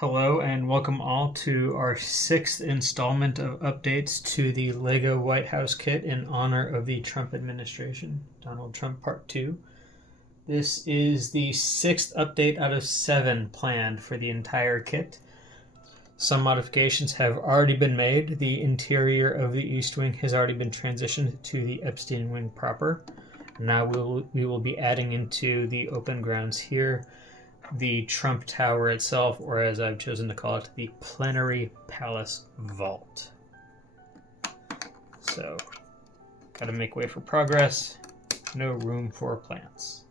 Hello and welcome all to our sixth installment of updates to the LEGO White House kit in honor of the Trump administration, Donald Trump Part 2. This is the sixth update out of 7 planned for the entire kit. Some modifications have already been made. The interior of the East Wing has already been transitioned to the Epstein Wing proper. Now we will be adding into the open grounds here the Trump Tower itself, or as I've chosen to call it, the Plenary Palace Vault. So, gotta make way for progress. No room for plants.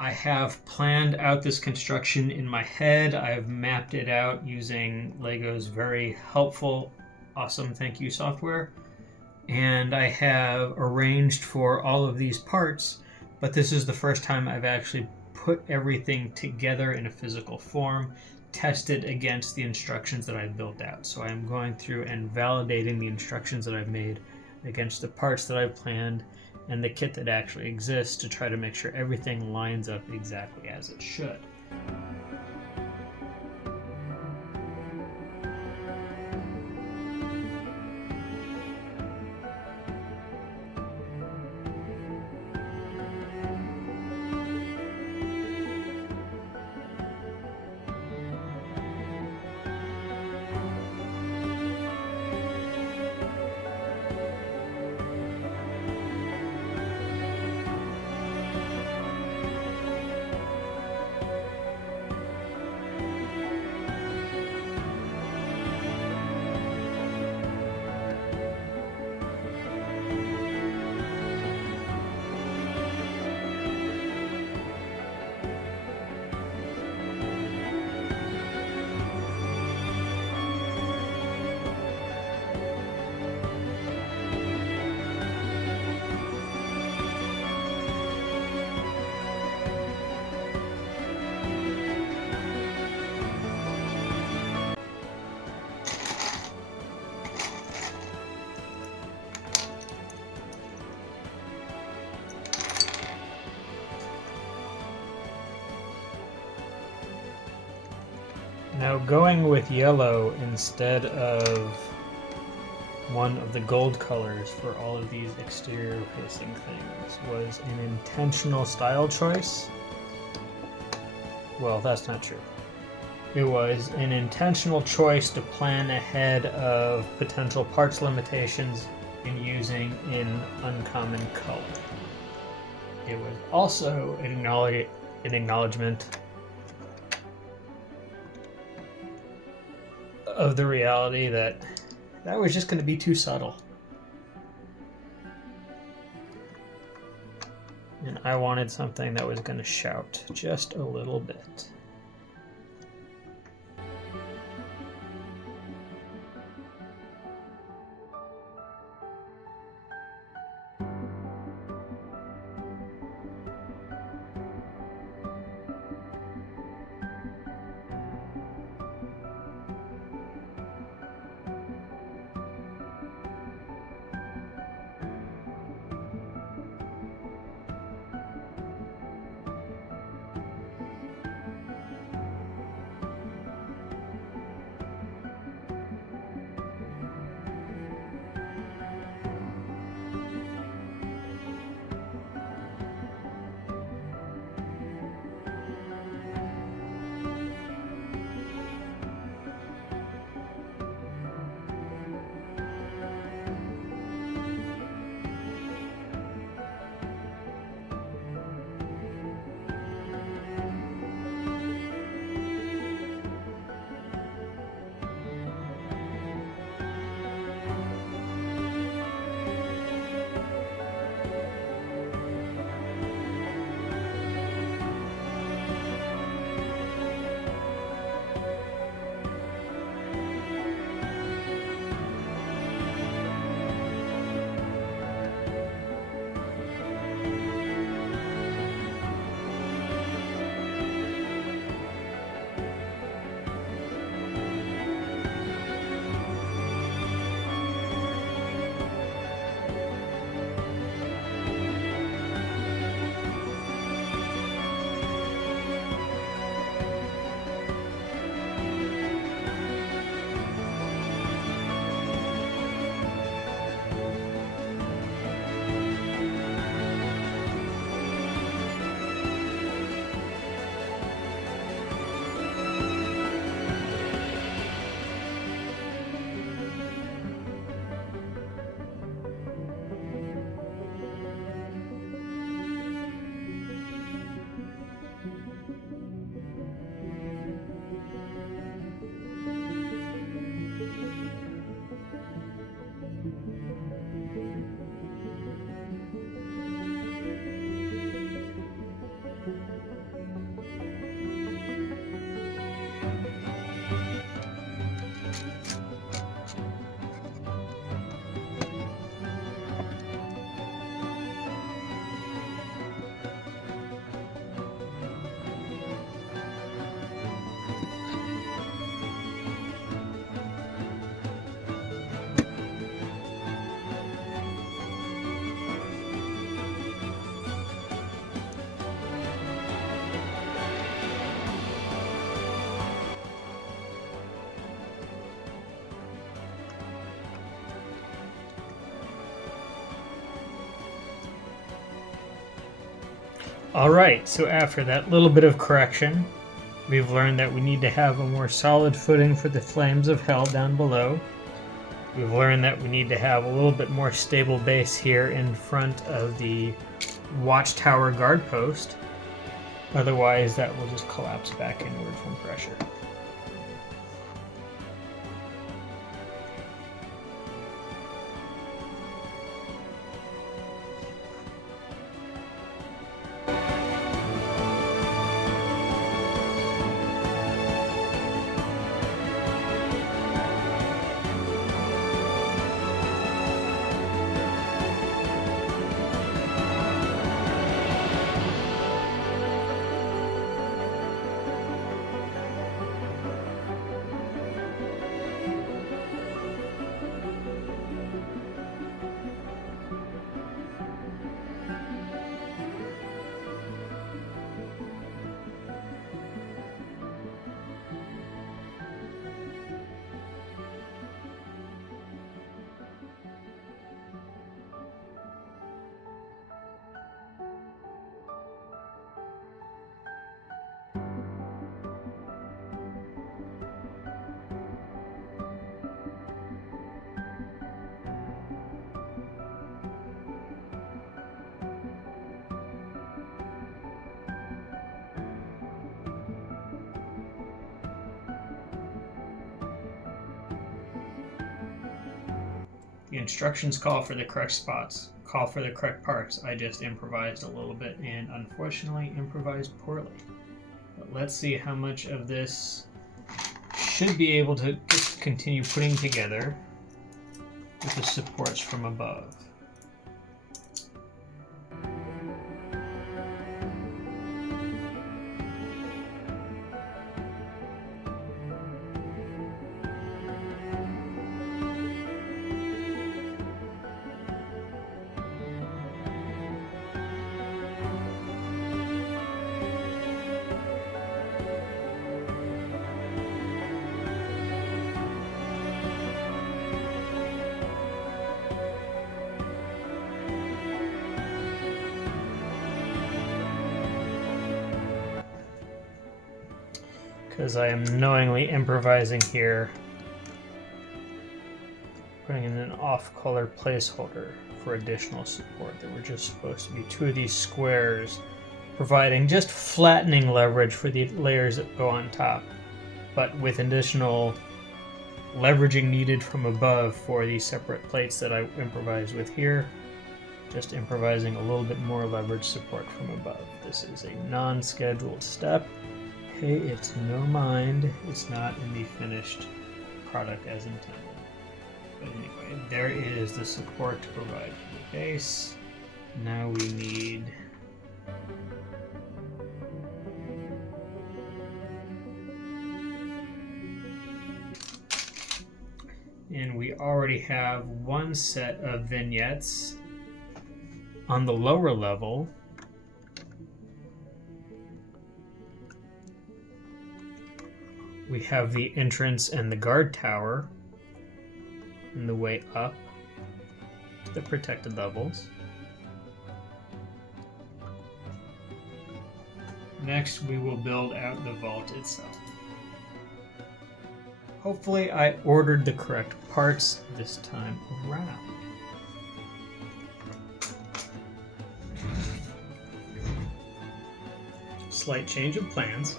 I have planned out this construction in my head. I've mapped it out using LEGO's very helpful, awesome thank you software. And I have arranged for all of these parts, but this is the first time I've actually put everything together in a physical form, tested against the instructions that I've built out. So I'm going through and validating the instructions that I've made against the parts that I've planned and the kit that actually exists to try to make sure everything lines up exactly as it should. Now, going with yellow instead of one of the gold colors for all of these exterior facing things was an intentional style choice. Well, that's not true. It was an intentional choice to plan ahead of potential parts limitations in using an uncommon color. It was also an acknowledgement of the reality that was just going to be too subtle. And I wanted something that was going to shout just a little bit. Alright, so after that little bit of correction, we've learned that we need to have a more solid footing for the flames of hell down below. We've learned that we need to have a little bit more stable base here in front of the watchtower guard post. Otherwise, that will just collapse back inward from pressure. The instructions call for the correct spots, call for the correct parts. I just improvised a little bit and unfortunately improvised poorly. But let's see how much of this should be able to continue putting together with the supports from above. Because I am knowingly improvising here, putting in an off-color placeholder for additional support. There were just supposed to be two of these squares, providing just flattening leverage for the layers that go on top, but with additional leveraging needed from above for these separate plates that I improvised with here. Just improvising a little bit more leverage support from above. This is a non-scheduled step. Hey, it's no mind. It's not in the finished product as intended. But anyway, there is the support to provide for the base. Now we need and we already have one set of vignettes on the lower level. We have the entrance and the guard tower and the way up to the protected levels. Next, we will build out the vault itself. Hopefully, I ordered the correct parts this time around. Slight change of plans.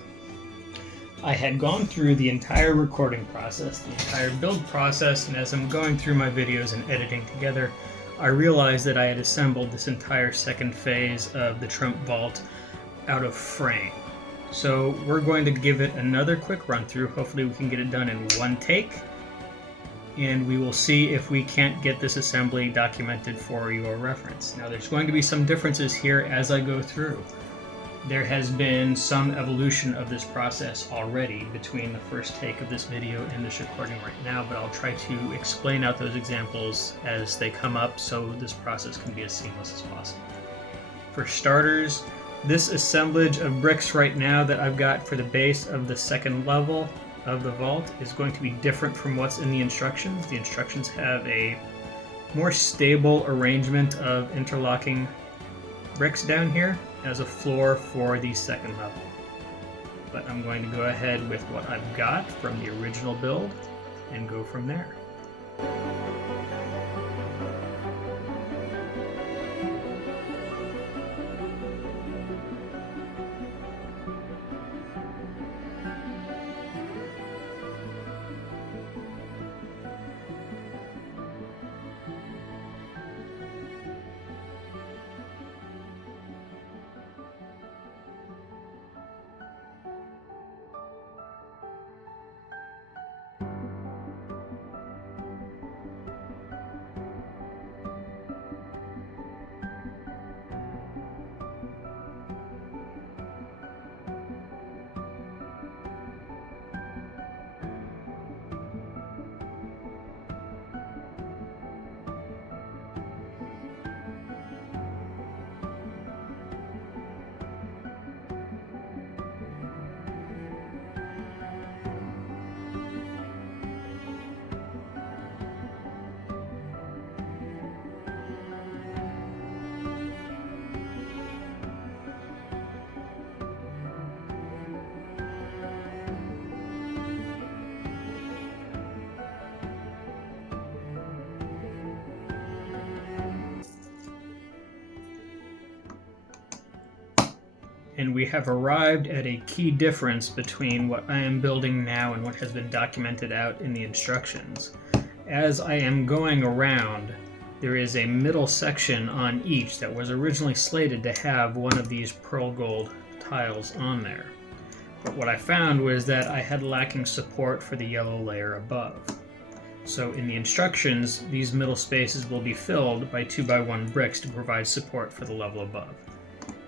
I had gone through the entire recording process, the entire build process, and as I'm going through my videos and editing together, I realized that I had assembled this entire second phase of the Trump vault out of frame. So we're going to give it another quick run through. Hopefully we can get it done in one take, and we will see if we can't get this assembly documented for your reference. Now there's going to be some differences here as I go through. There has been some evolution of this process already between the first take of this video and this recording right now, but I'll try to explain out those examples as they come up so this process can be as seamless as possible. For starters, this assemblage of bricks right now that I've got for the base of the second level of the vault is going to be different from what's in the instructions. The instructions have a more stable arrangement of interlocking bricks down here. as a floor for the second level. But I'm going to go ahead with what I've got from the original build and go from there. And we have arrived at a key difference between what I am building now and what has been documented out in the instructions. As I am going around, there is a middle section on each that was originally slated to have one of these pearl gold tiles on there. But what I found was that I had lacking support for the yellow layer above. So in the instructions, these middle spaces will be filled by 2x1 bricks to provide support for the level above.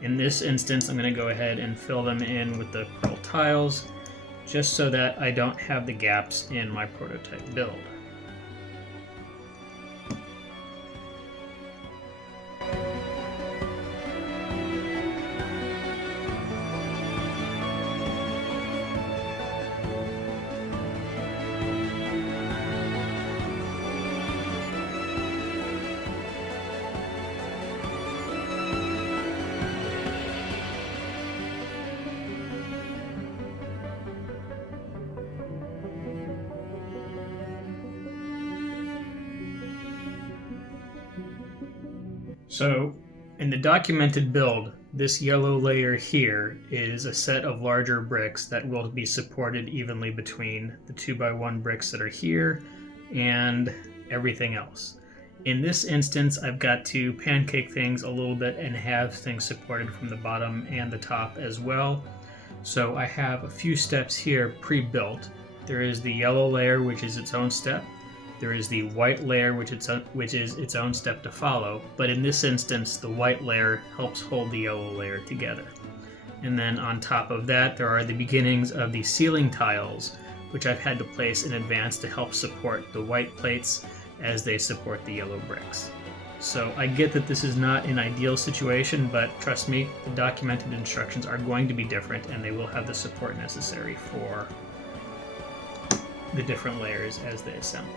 In this instance, I'm going to go ahead and fill them in with the pearl tiles, just so that I don't have the gaps in my prototype build. So in the documented build, this yellow layer here is a set of larger bricks that will be supported evenly between the 2x1 bricks that are here and everything else. In this instance, I've got to pancake things a little bit and have things supported from the bottom and the top as well. So I have a few steps here pre-built. There is the yellow layer, which is its own step. There is the white layer, which is its own step to follow, but in this instance, the white layer helps hold the yellow layer together. And then on top of that, there are the beginnings of the ceiling tiles, which I've had to place in advance to help support the white plates as they support the yellow bricks. So I get that this is not an ideal situation, but trust me, the documented instructions are going to be different and they will have the support necessary for the different layers as they assemble.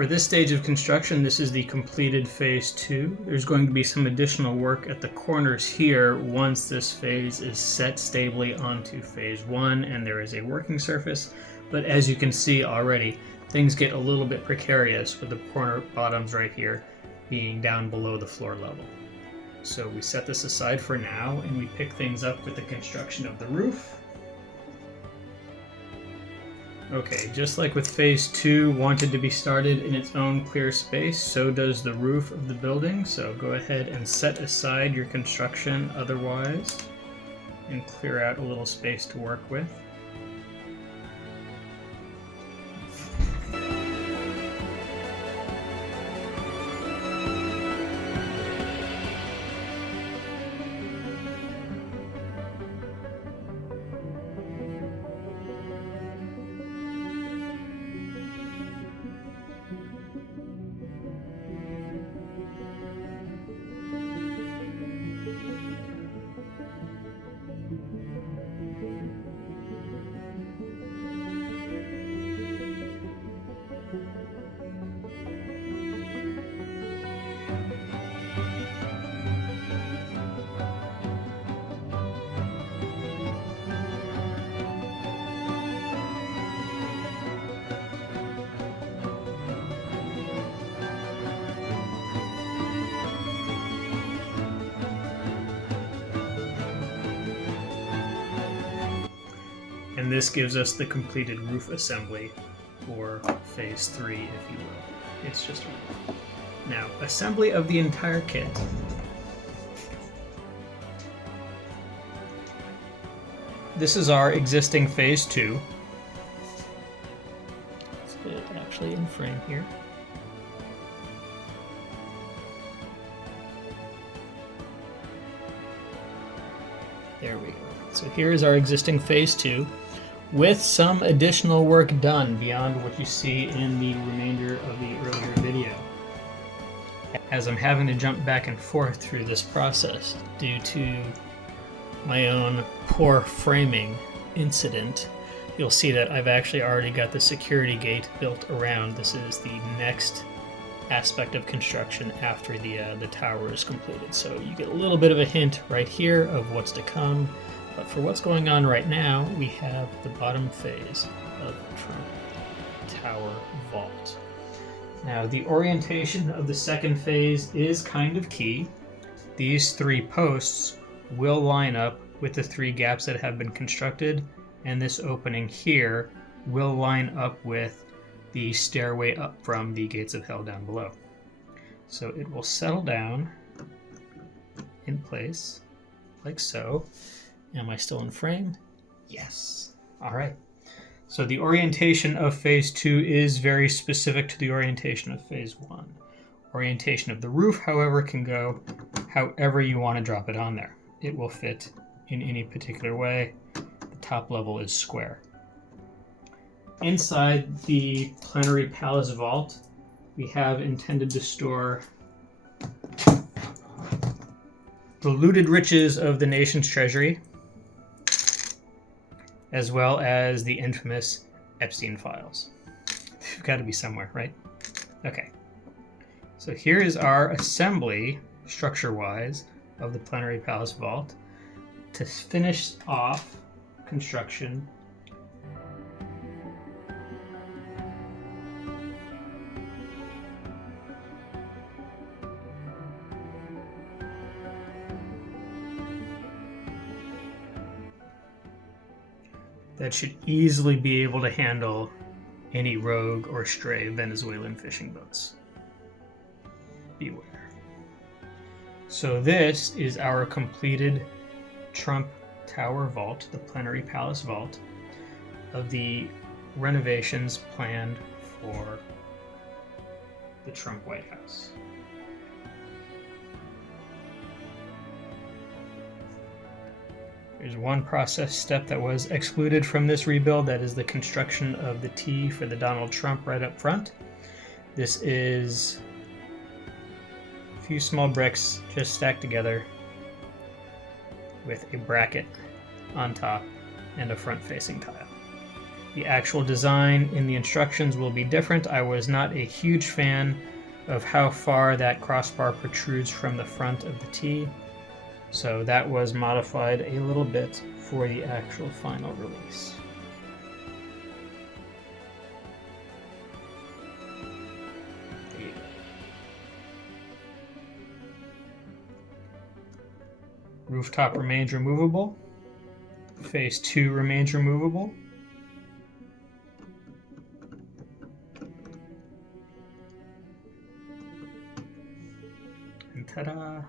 for this stage of construction, this is the completed phase 2. There's going to be some additional work at the corners here once this phase is set stably onto phase 1 and there is a working surface. But as you can see already, things get a little bit precarious with the corner bottoms right here being down below the floor level. So we set this aside for now and we pick things up with the construction of the roof. Okay, just like with phase 2 wanted to be started in its own clear space, so does the roof of the building. So go ahead and set aside your construction otherwise and clear out a little space to work with. And this gives us the completed roof assembly for phase 3, if you will. It's just a roof. Now, assembly of the entire kit. This is our existing phase 2. Let's get it actually in frame here. There we go. So here's our existing phase 2. With some additional work done beyond what you see in the remainder of the earlier video. As I'm having to jump back and forth through this process due to my own poor framing incident, you'll see that I've actually already got the security gate built around. This is the next aspect of construction after the tower is completed. So you get a little bit of a hint right here of what's to come. But for what's going on right now, we have the bottom phase of Trump Tower Vault. Now, the orientation of the second phase is kind of key. These 3 posts will line up with the 3 gaps that have been constructed, and this opening here will line up with the stairway up from the gates of hell down below. So it will settle down in place like so. Am I still in frame? Yes. All right. So the orientation of phase 2 is very specific to the orientation of phase 1. Orientation of the roof, however, can go however you want to drop it on there. It will fit in any particular way. The top level is square. Inside the plenary palace vault, we have intended to store the looted riches of the nation's treasury, as well as the infamous Epstein files. They've got to be somewhere, right? Okay. So here is our assembly, structure-wise, of the plenary palace vault. To finish off construction, that should easily be able to handle any rogue or stray Venezuelan fishing boats. Beware. So this is our completed Trump Tower Vault, the Plenary Palace Vault, of the renovations planned for the Trump White House. There's one process step that was excluded from this rebuild. That is the construction of the T for the Donald Trump right up front. This is a few small bricks just stacked together with a bracket on top and a front-facing tile. The actual design in the instructions will be different. I was not a huge fan of how far that crossbar protrudes from the front of the T, so that was modified a little bit for the actual final release. Rooftop remains removable. Phase 2 remains removable. And ta-da!